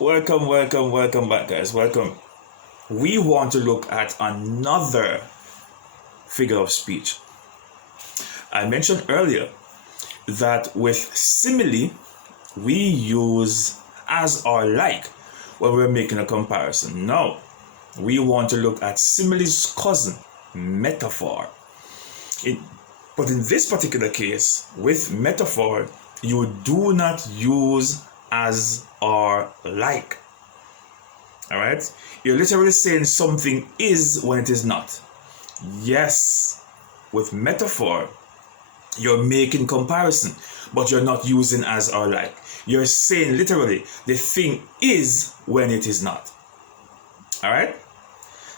Welcome back, guys. Welcome. We want to look at another figure of speech. I mentioned earlier that with simile, we use as or like when we're making a comparison. Now, we want to look at simile's cousin, metaphor. But in this particular case, with metaphor, you do not use as or like. All right? You're literally saying something is when it is not. Yes, with metaphor, you're making comparison, but you're not using as or like. You're saying literally the thing is when it is not. All right?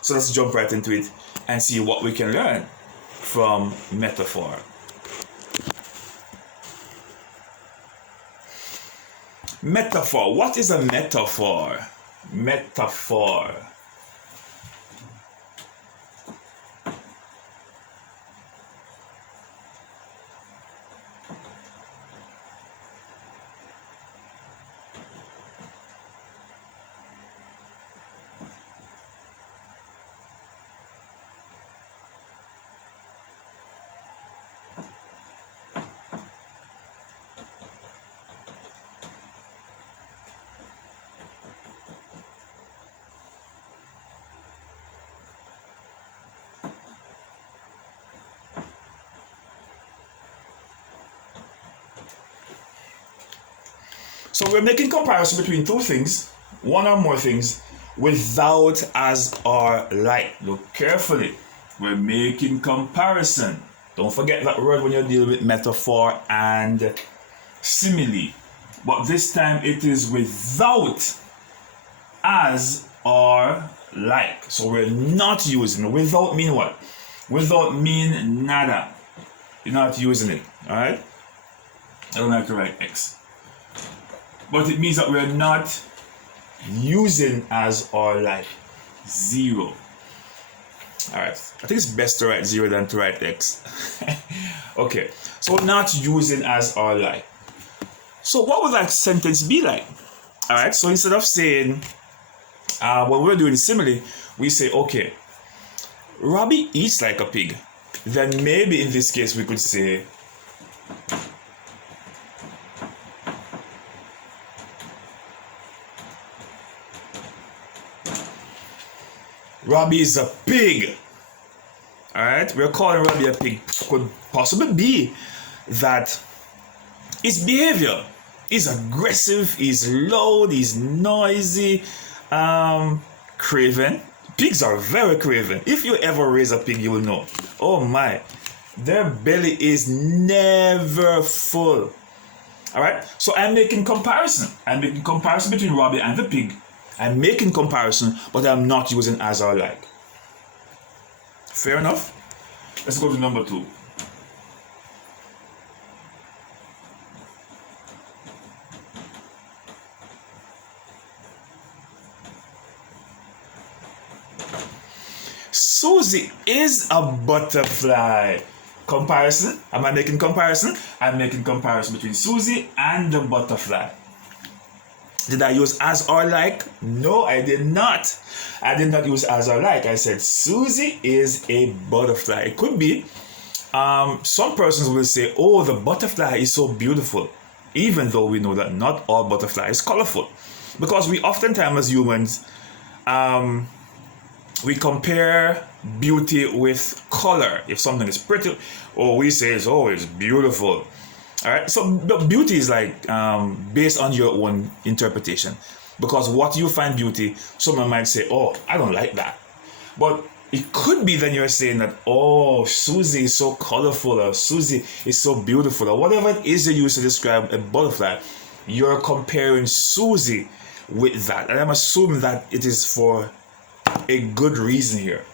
So let's jump right into it and see what we can learn from metaphor. Metaphor. What is a metaphor? Metaphor. So we're making comparison between two things, one or more things, without as or like. Look carefully. We're making comparison. Don't forget that word when you're dealing with metaphor and simile. But this time it is without as or like. So we're not using. Without mean what? Without mean nada. You're not using it. Alright? I don't like to write X. But it means that we're not using as or like. Zero. Alright. I think it's best to write zero than to write X. Okay. So not using as or like. So what would that sentence be like? Alright. So instead of saying, when we're doing simile, we say, okay, Robbie eats like a pig. Then maybe in this case we could say, Robbie is a pig. Alright, we're calling Robbie a pig. Could possibly be that his behavior is aggressive, he's loud, he's noisy, craven. Pigs are very craven. If you ever raise a pig, you will know. Oh my, their belly is never full. Alright, so I'm making comparison. I'm making comparison between Robbie and the pig. I'm making comparison, but I'm not using as or like. Fair enough? Let's go to number 2. Susie is a butterfly. Comparison. Am I making comparison? I'm making comparison between Susie and the butterfly. Did I use as or like? No, I did not. I did not use as or like. I said Susie is a butterfly. It could be. Some persons will say, oh, the butterfly is so beautiful. Even though we know that not all butterfly is colorful. Because we oftentimes as humans, we compare beauty with color. If something is pretty, or we say, oh, it's beautiful. All right, so the beauty is like based on your own interpretation, because what you find beauty, someone might say, oh, I don't like that, but it could be then you're saying that, oh, Susie is so colorful, or Susie is so beautiful, or whatever it is you use to describe a butterfly. You're comparing Susie with that, and I'm assuming that it is for a good reason here.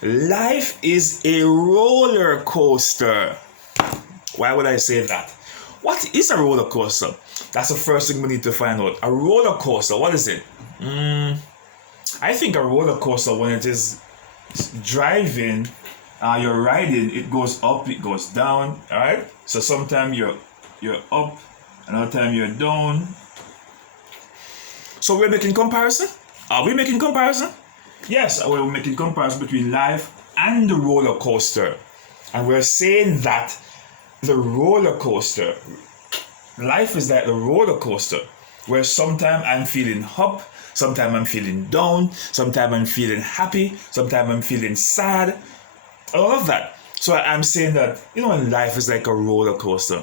Life is a roller coaster. Why would I say that? What is a roller coaster? That's the first thing we need to find out. A roller coaster, what is it? I think a roller coaster, when it is driving, you're riding, it goes up, it goes down. All right. So sometimes you're up, another time you're down. So we're making comparison. Are we making comparison? Yes, we're making comparison between life and the roller coaster, and we're saying that the roller coaster, life is like the roller coaster, where sometimes I'm feeling up, sometimes I'm feeling down, sometimes I'm feeling happy, sometimes I'm feeling sad, all of that. So I'm saying that, when life is like a roller coaster.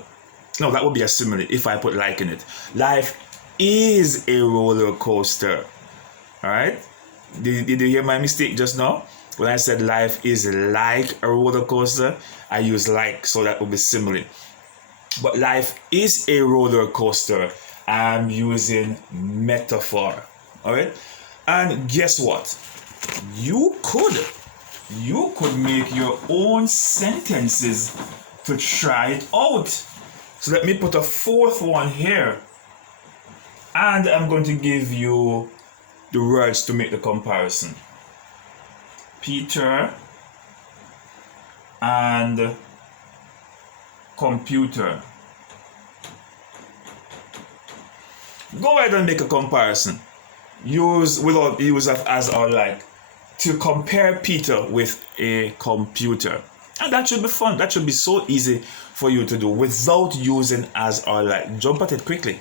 No, that would be a simile if I put like in it. Life is a roller coaster. All right? Did you hear my mistake just now? When I said life is like a roller coaster, I use like, so that would be simile. But life is a roller coaster. I'm using metaphor. All right? And guess what? You could make your own sentences to try it out. So let me put a fourth one here. And I'm going to give you the words to make the comparison. Peter and computer. Go ahead and make a comparison. Use as or like to compare Peter with a computer. And that should be fun. That should be so easy for you to do without using as or like. Jump at it quickly.